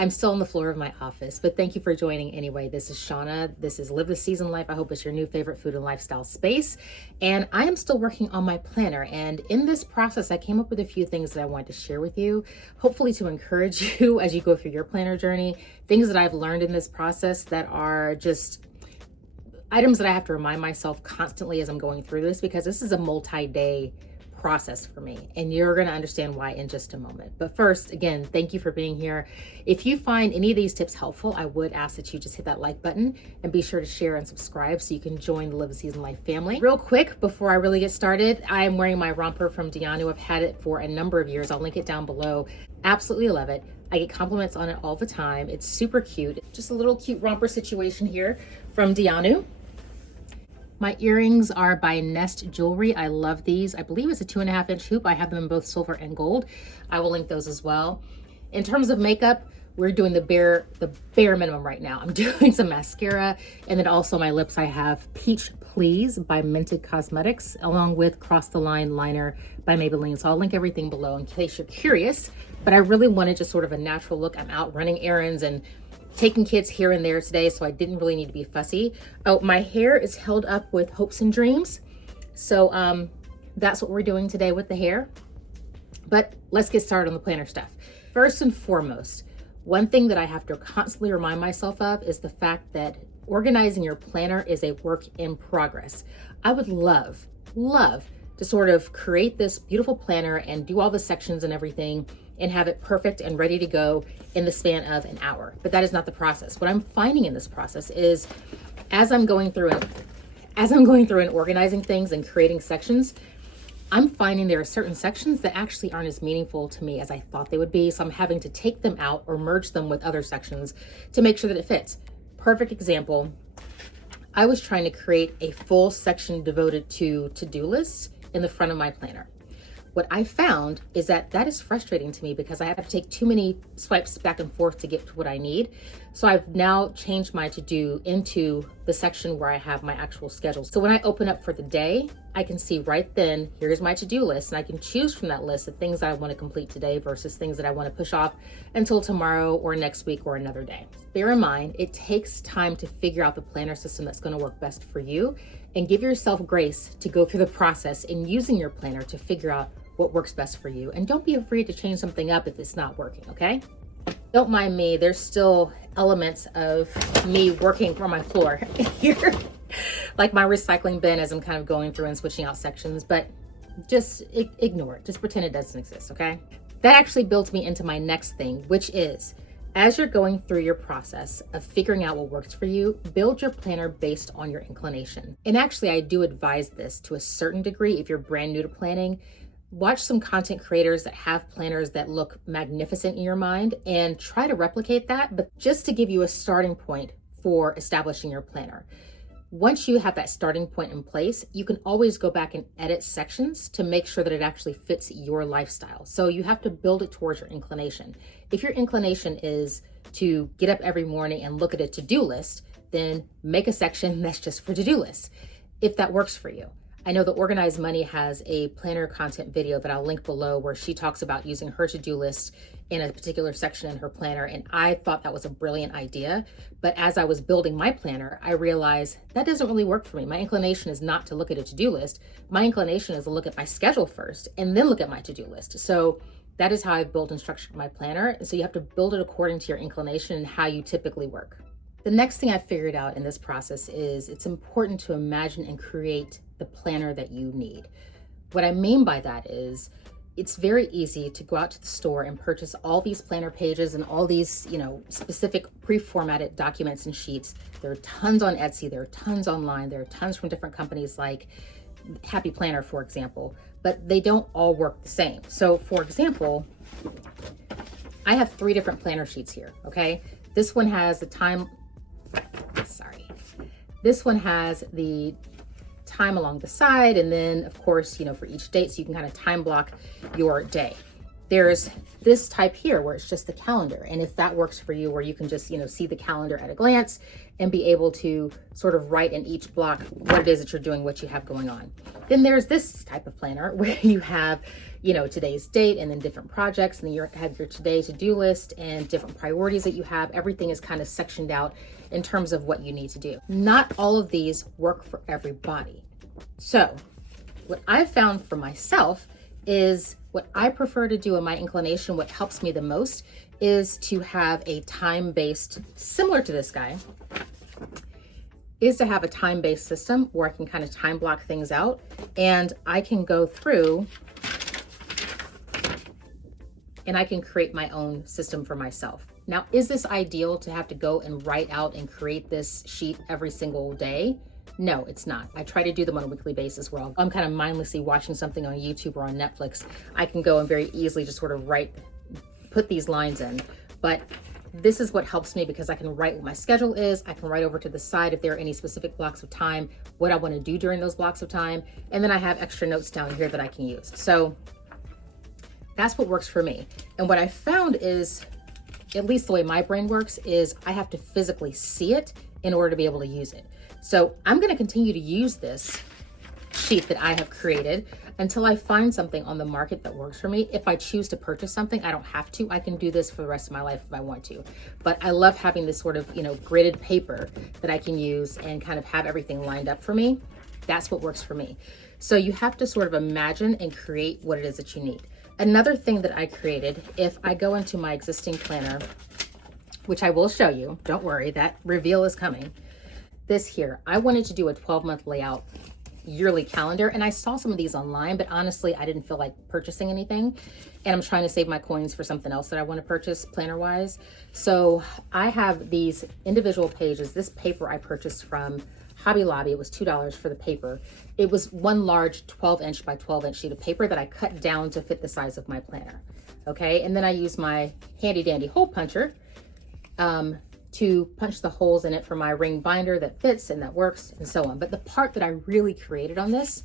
I'm still on the floor of my office, but thank you for joining anyway. This is Shauna. This is Live the Season Life. I hope it's your new favorite food and lifestyle space. And I am still working on my planner. And in this process, I came up with a few things that I wanted to share with you, hopefully to encourage you as you go through your planner journey, things that I've learned in this process that are just items that I have to remind myself constantly as I'm going through this, because this is a multi-day process for me, and you're going to understand why in just a moment. But first, again, thank you for being here. If you find any of these tips helpful, I would ask that you just hit that like button and be sure to share and subscribe so you can join the Live the Season Life family. Real quick, before I really get started, I am wearing my romper from Dianu. I've had it for a number of years. I'll link it down below. Absolutely love it. I get compliments on it all the time. It's super cute. Just a little cute romper situation here from Dianu. My earrings are by Nest Jewelry. I love these. I believe it's a 2.5-inch hoop. I have them in both silver and gold. I will link those as well. In terms of makeup, we're doing the bare minimum right now. I'm doing some mascara, and then also my lips. I have Peach Please by Minted Cosmetics, along with Cross the Line liner by Maybelline. So I'll link everything below in case you're curious. But I really wanted just sort of a natural look. I'm out running errands and taking kids here and there today, so I didn't really need to be fussy. Oh, my hair is held up with hopes and dreams. So that's what we're doing today with the hair. But let's get started on the planner stuff. First and foremost, one thing that I have to constantly remind myself of is the fact that organizing your planner is a work in progress. I would love to sort of create this beautiful planner and do all the sections and everything and have it perfect and ready to go in the span of an hour. But that is not the process. What I'm finding in this process is as I'm going through and organizing things and creating sections, I'm finding there are certain sections that actually aren't as meaningful to me as I thought they would be. So I'm having to take them out or merge them with other sections to make sure that it fits. Perfect example. I was trying to create a full section devoted to to-do lists in the front of my planner. What I found is that is frustrating to me because I have to take too many swipes back and forth to get to what I need. So I've now changed my to-do into the section where I have my actual schedule. So when I open up for the day, I can see right then, here's my to-do list, and I can choose from that list the things that I want to complete today versus things that I want to push off until tomorrow or next week or another day. Bear in mind, it takes time to figure out the planner system that's going to work best for you, and give yourself grace to go through the process in using your planner to figure out what works best for you. And don't be afraid to change something up if it's not working, okay? Don't mind me, there's still elements of me working from my floor here, like my recycling bin as I'm kind of going through and switching out sections, but just ignore it. Just pretend it doesn't exist, okay? That actually builds me into my next thing, which is, as you're going through your process of figuring out what works for you, build your planner based on your inclination. And actually, I do advise this to a certain degree if you're brand new to planning. Watch some content creators that have planners that look magnificent in your mind and try to replicate that, but just to give you a starting point for establishing your planner. Once you have that starting point in place, you can always go back and edit sections to make sure that it actually fits your lifestyle. So you have to build it towards your inclination. If your inclination is to get up every morning and look at a to-do list, then make a section that's just for to-do lists, if that works for you. I know that Organized Money has a planner content video that I'll link below where she talks about using her to-do list in a particular section in her planner. And I thought that was a brilliant idea. But as I was building my planner, I realized that doesn't really work for me. My inclination is not to look at a to-do list. My inclination is to look at my schedule first and then look at my to-do list. So that is how I built and structured my planner. So you have to build it according to your inclination and how you typically work. The next thing I figured out in this process is it's important to imagine and create the planner that you need. What I mean by that is it's very easy to go out to the store and purchase all these planner pages and all these, specific pre-formatted documents and sheets. There are tons on Etsy, there are tons online, there are tons from different companies like Happy Planner, for example, but they don't all work the same. So for example, I have 3 different planner sheets here, okay? This one has the time along the side, and then of course, for each date, so you can kind of time block your day. There's this type here where it's just the calendar. And if that works for you, where you can just, see the calendar at a glance and be able to sort of write in each block what it is that you're doing, what you have going on. Then there's this type of planner where you have, today's date and then different projects, and then you have your today to-do list and different priorities that you have. Everything is kind of sectioned out in terms of what you need to do. Not all of these work for everybody. So what I've found for myself is what I prefer to do in my inclination, what helps me the most, is to have a time-based, similar to this guy, is to have a time-based system where I can kind of time block things out, and I can go through and I can create my own system for myself. Now, is this ideal to have to go and write out and create this sheet every single day? No, it's not. I try to do them on a weekly basis where I'm kind of mindlessly watching something on YouTube or on Netflix. I can go and very easily just sort of put these lines in. But this is what helps me, because I can write what my schedule is. I can write over to the side if there are any specific blocks of time, what I want to do during those blocks of time. And then I have extra notes down here that I can use. So that's what works for me. And what I found is, at least the way my brain works, is I have to physically see it in order to be able to use it. So I'm going to continue to use this sheet that I have created until I find something on the market that works for me. If I choose to purchase something, I don't have to. I can do this for the rest of my life if I want to. But I love having this sort of, gridded paper that I can use and kind of have everything lined up for me. That's what works for me. So you have to sort of imagine and create what it is that you need. Another thing that I created, if I go into my existing planner, which I will show you, don't worry, that reveal is coming. This here, I wanted to do a 12-month layout yearly calendar, and I saw some of these online, but honestly, I didn't feel like purchasing anything, and I'm trying to save my coins for something else that I want to purchase planner-wise. So I have these individual pages. This paper I purchased from Hobby Lobby. It was $2 for the paper. It was one large 12-inch by 12-inch sheet of paper that I cut down to fit the size of my planner. Okay, and then I use my handy dandy hole puncher to punch the holes in it for my ring binder that fits and that works and so on. But the part that I really created on this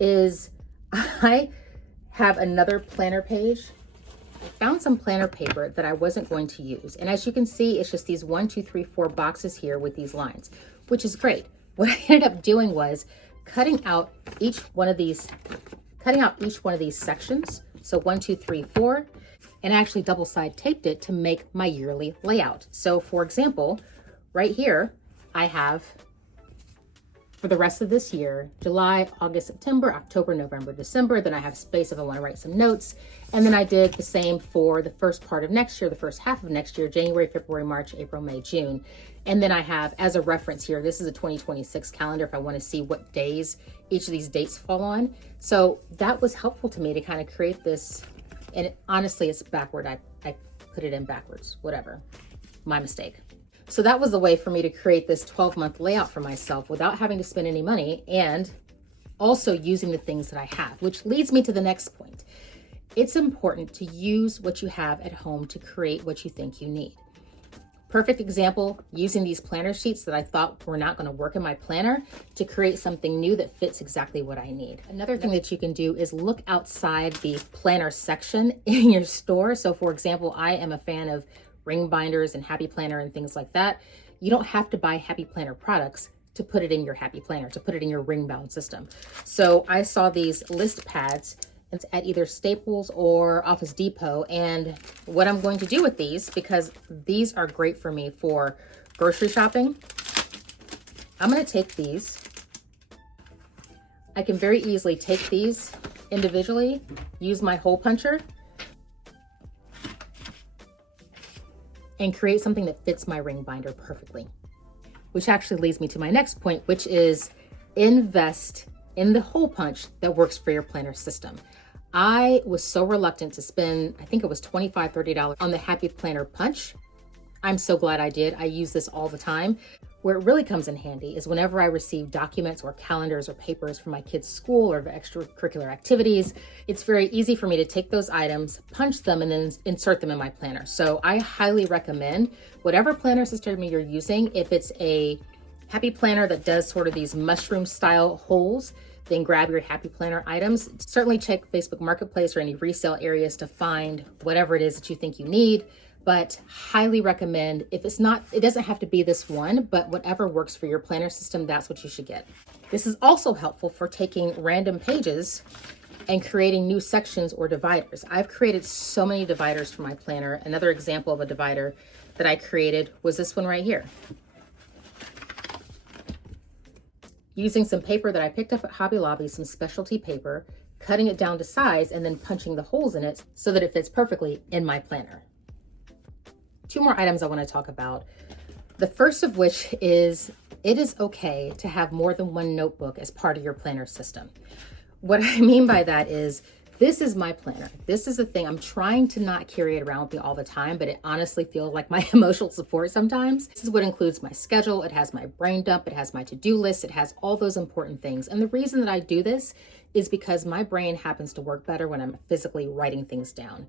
is I have another planner page. I found some planner paper that I wasn't going to use. And as you can see, it's just these 1, 2, 3, 4 boxes here with these lines, which is great. What I ended up doing was cutting out each one of these sections. So 1, 2, 3, 4, and I actually double side taped it to make my yearly layout. So for example, right here, I have for the rest of this year, July, August, September, October, November, December. Then I have space if I want to write some notes. And then I did the same for the first part of next year, the first half of next year, January, February, March, April, May, June. And then I have, as a reference here, this is a 2026 calendar if I want to see what days each of these dates fall on. So that was helpful to me to kind of create this. And honestly, it's backward. I put it in backwards, whatever, my mistake. So that was the way for me to create this 12-month layout for myself without having to spend any money and also using the things that I have, which leads me to the next point. It's important to use what you have at home to create what you think you need. Perfect example, using these planner sheets that I thought were not going to work in my planner to create something new that fits exactly what I need. Another thing that you can do is look outside the planner section in your store. So for example, I am a fan of ring binders and Happy Planner and things like that. You don't have to buy Happy Planner products to put it in your Happy Planner, to put it in your ring bound system. So I saw these list pads at either Staples or Office Depot, and what I'm going to do with these, because these are great for me for grocery shopping, I'm going to take these. I can very easily take these individually, use my hole puncher, and create something that fits my ring binder perfectly. Which actually leads me to my next point, which is invest in the hole punch that works for your planner system. I was so reluctant to spend, I think it was $25, $30 on the Happy Planner punch. I'm so glad I did. I use this all the time. Where it really comes in handy is whenever I receive documents or calendars or papers from my kids' school or extracurricular activities, it's very easy for me to take those items, punch them, and then insert them in my planner. So I highly recommend whatever planner system you're using, if it's a Happy Planner that does sort of these mushroom style holes, then grab your Happy Planner items. Certainly check Facebook Marketplace or any resale areas to find whatever it is that you think you need. But highly recommend, if it's not, it doesn't have to be this one, but whatever works for your planner system, that's what you should get. This is also helpful for taking random pages and creating new sections or dividers. I've created so many dividers for my planner. Another example of a divider that I created was this one right here. Using some paper that I picked up at Hobby Lobby, some specialty paper, cutting it down to size, and then punching the holes in it so that it fits perfectly in my planner. Two more items I want to talk about. The first of which is, it is okay to have more than one notebook as part of your planner system. What I mean by that is, this is my planner. This is the thing. I'm trying to not carry it around with me all the time, but it honestly feels like my emotional support sometimes. This is what includes my schedule. It has my brain dump. It has my to-do list. It has all those important things. And the reason that I do this is because my brain happens to work better when I'm physically writing things down.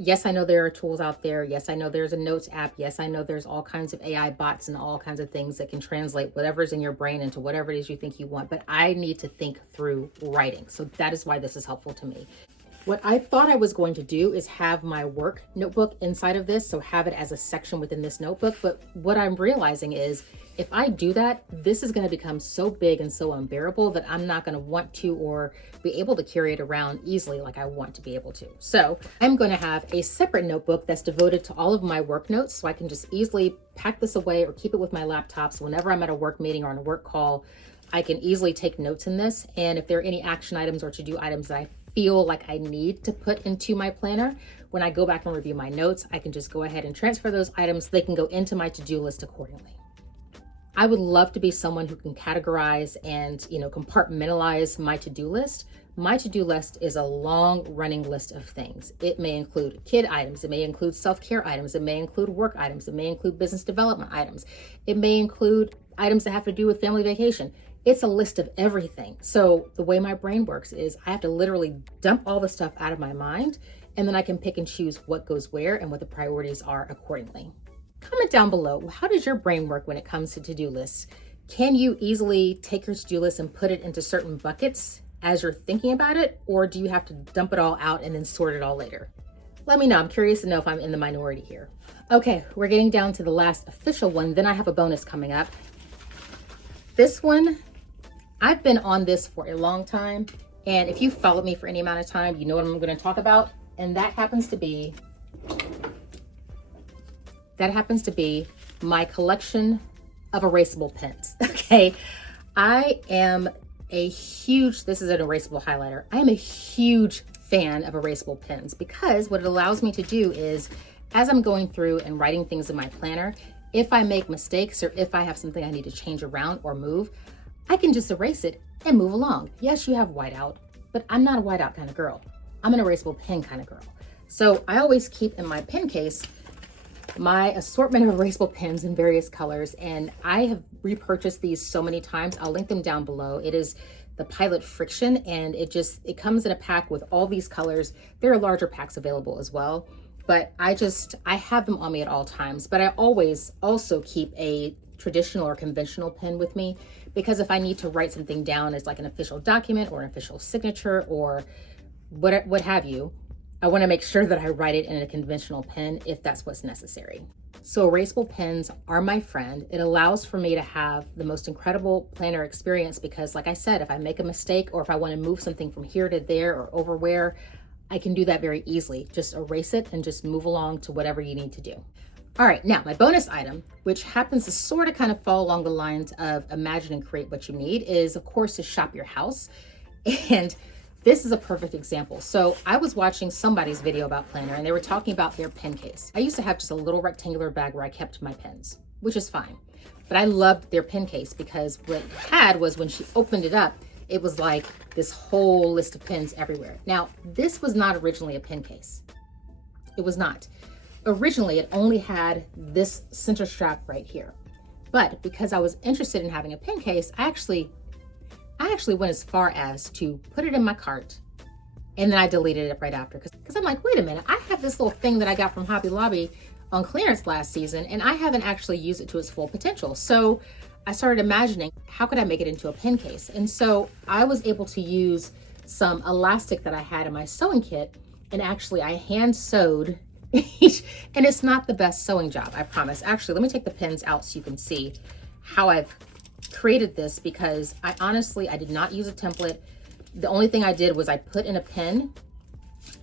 Yes, I know there are tools out there. Yes, I know there's a notes app. Yes, I know there's all kinds of AI bots and all kinds of things that can translate whatever's in your brain into whatever it is you think you want. But I need to think through writing. So that is why this is helpful to me. What I thought I was going to do is have my work notebook inside of this, so have it as a section within this notebook. But what I'm realizing is, if I do that, this is going to become so big and so unbearable that I'm not going to want to or be able to carry it around easily like I want to be able to. So I'm going to have a separate notebook that's devoted to all of my work notes, so I can just easily pack this away or keep it with my laptop. So whenever I'm at a work meeting or on a work call, I can easily take notes in this. And if there are any action items or to-do items that I feel like I need to put into my planner, when I go back and review my notes, I can just go ahead and transfer those items so they can go into my to-do list accordingly. I would love to be someone who can categorize and, compartmentalize my to-do list. My to-do list is a long running list of things. It may include kid items. It may include self-care items. It may include work items. It may include business development items. It may include items that have to do with family vacation. It's a list of everything. So the way my brain works is I have to literally dump all the stuff out of my mind, and then I can pick and choose what goes where and what the priorities are accordingly. Comment down below, how does your brain work when it comes to to-do lists? Can you easily take your to-do list and put it into certain buckets as you're thinking about it? Or do you have to dump it all out and then sort it all later? Let me know. I'm curious to know if I'm in the minority here. Okay, we're getting down to the last official one. Then I have a bonus coming up. This one, I've been on this for a long time. And if you followed me for any amount of time, you know what I'm going to talk about. And that happens to be my collection of erasable pens. Okay, I am a huge, this is an erasable highlighter. I am a huge fan of erasable pens because what it allows me to do is, as I'm going through and writing things in my planner, if I make mistakes or if I have something I need to change around or move, I can just erase it and move along. Yes, you have whiteout, but I'm not a whiteout kind of girl. I'm an erasable pen kind of girl. So I always keep in my pen case my assortment of erasable pens in various colors, and I have repurchased these so many times. I'll link them down below. It is the Pilot Friction, and it comes in a pack with all these colors. There are larger packs available as well, but I have them on me at all times. But I always also keep a traditional or conventional pen with me, because if I need to write something down as like an official document or an official signature or what have you, I want to make sure that I write it in a conventional pen if that's what's necessary. So erasable pens are my friend. It allows for me to have the most incredible planner experience because, like I said, if I make a mistake or if I want to move something from here to there or over where, I can do that very easily. Just erase it and just move along to whatever you need to do. All right, now my bonus item, which happens to sort of kind of fall along the lines of imagine and create what you need, is of course to shop your house. And this is a perfect example. So I was watching somebody's video about planner and they were talking about their pen case. I used to have just a little rectangular bag where I kept my pens, which is fine. But I loved their pen case because what it had was when she opened it up, it was like this whole list of pens everywhere. Now, this was not originally a pen case. It was not. Originally, it only had this center strap right here. But because I was interested in having a pen case, I actually went as far as to put it in my cart, and then I deleted it right after because I'm like, wait a minute, I have this little thing that I got from Hobby Lobby on clearance last season, and I haven't actually used it to its full potential. So I started imagining, how could I make it into a pen case? And so I was able to use some elastic that I had in my sewing kit, and actually I hand sewed each, and it's not the best sewing job, I promise. Actually, let me take the pins out so you can see how I've created this, because I did not use a template. The only thing I did was I put in a pin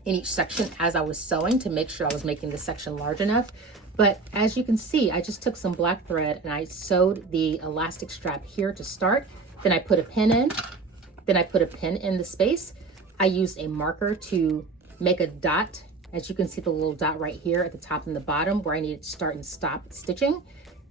in each section as I was sewing to make sure I was making the section large enough. But as you can see, I just took some black thread and I sewed the elastic strap here to start. Then I put a pin in, then I put a pin in the space. I used a marker to make a dot. As you can see, the little dot right here at the top and the bottom where I needed to start and stop stitching.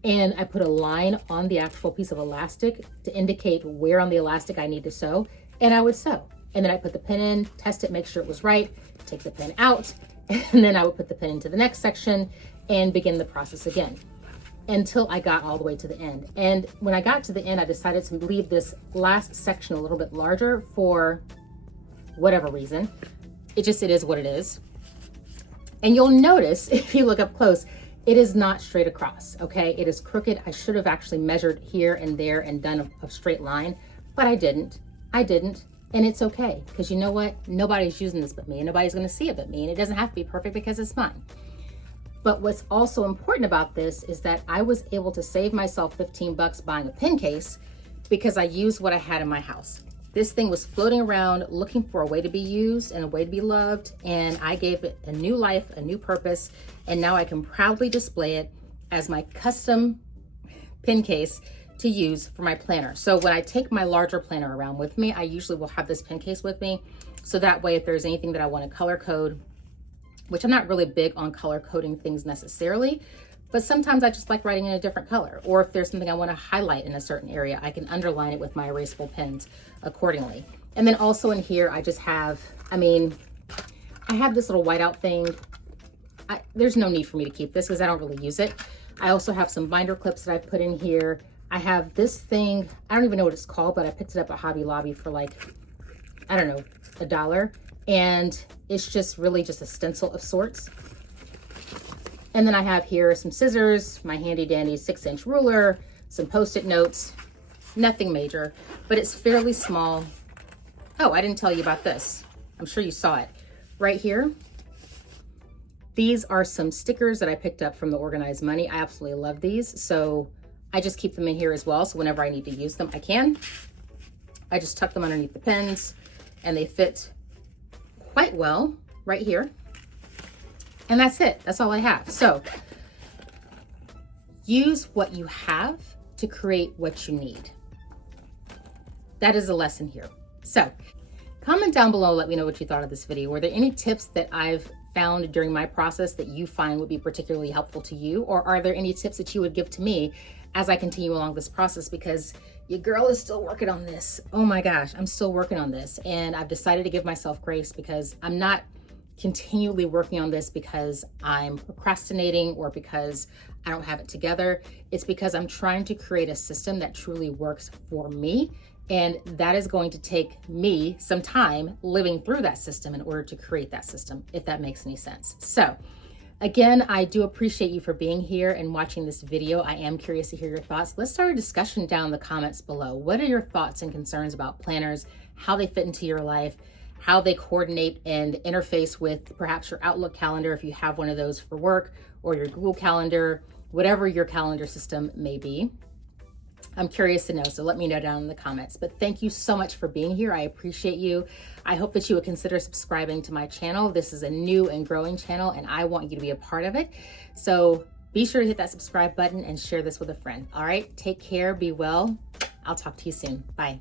And I put a line on the actual piece of elastic to indicate where on the elastic I need to sew, and I would sew. And then I put the pin in, test it, make sure it was right, take the pin out, and then I would put the pin into the next section and begin the process again until I got all the way to the end. And when I got to the end, I decided to leave this last section a little bit larger for whatever reason. It is what it is. And you'll notice, if you look up close, it is not straight across, okay? It is crooked. I should have actually measured here and there and done a straight line, but I didn't. And it's okay, because you know what? Nobody's using this but me, and nobody's gonna see it but me, and it doesn't have to be perfect because it's mine. But what's also important about this is that I was able to save myself 15 bucks buying a pen case because I used what I had in my house. This thing was floating around looking for a way to be used and a way to be loved, and I gave it a new life, a new purpose, and now I can proudly display it as my custom pen case to use for my planner. So when I take my larger planner around with me, I usually will have this pen case with me. So that way, if there's anything that I want to color code, which I'm not really big on color coding things necessarily, but sometimes I just like writing in a different color. Or if there's something I want to highlight in a certain area, I can underline it with my erasable pens accordingly. And then also in here, I just have, I have this little whiteout thing. There's no need for me to keep this because I don't really use it. I also have some binder clips that I put in here. I have this thing, I don't even know what it's called, but I picked it up at Hobby Lobby for like, I don't know, $1. And it's just really just a stencil of sorts. And then I have here some scissors, my handy dandy 6-inch ruler, some Post-it notes, nothing major, but it's fairly small. Oh, I didn't tell you about this. I'm sure you saw it. Right here, these are some stickers that I picked up from the Organized Money. I absolutely love these. So I just keep them in here as well. So whenever I need to use them, I can. I just tuck them underneath the pens and they fit quite well right here. And that's it. That's all I have. So use what you have to create what you need. That is a lesson here. So comment down below, let me know what you thought of this video. Were there any tips that I've found during my process that you find would be particularly helpful to you? Or are there any tips that you would give to me as I continue along this process? Because your girl is still working on this. Oh my gosh, I'm still working on this. And I've decided to give myself grace because I'm not continually working on this because I'm procrastinating or because I don't have it together. It's because I'm trying to create a system that truly works for me. And that is going to take me some time living through that system in order to create that system, if that makes any sense. So again, I do appreciate you for being here and watching this video. I am curious to hear your thoughts. Let's start a discussion down in the comments below. What are your thoughts and concerns about planners, how they fit into your life, how they coordinate and interface with perhaps your Outlook calendar if you have one of those for work, or your Google Calendar, whatever your calendar system may be. I'm curious to know, so let me know down in the comments. But thank you so much for being here. I appreciate you. I hope that you would consider subscribing to my channel. This is a new and growing channel, and I want you to be a part of it. So be sure to hit that subscribe button and share this with a friend. All right, take care, be well. I'll talk to you soon. Bye.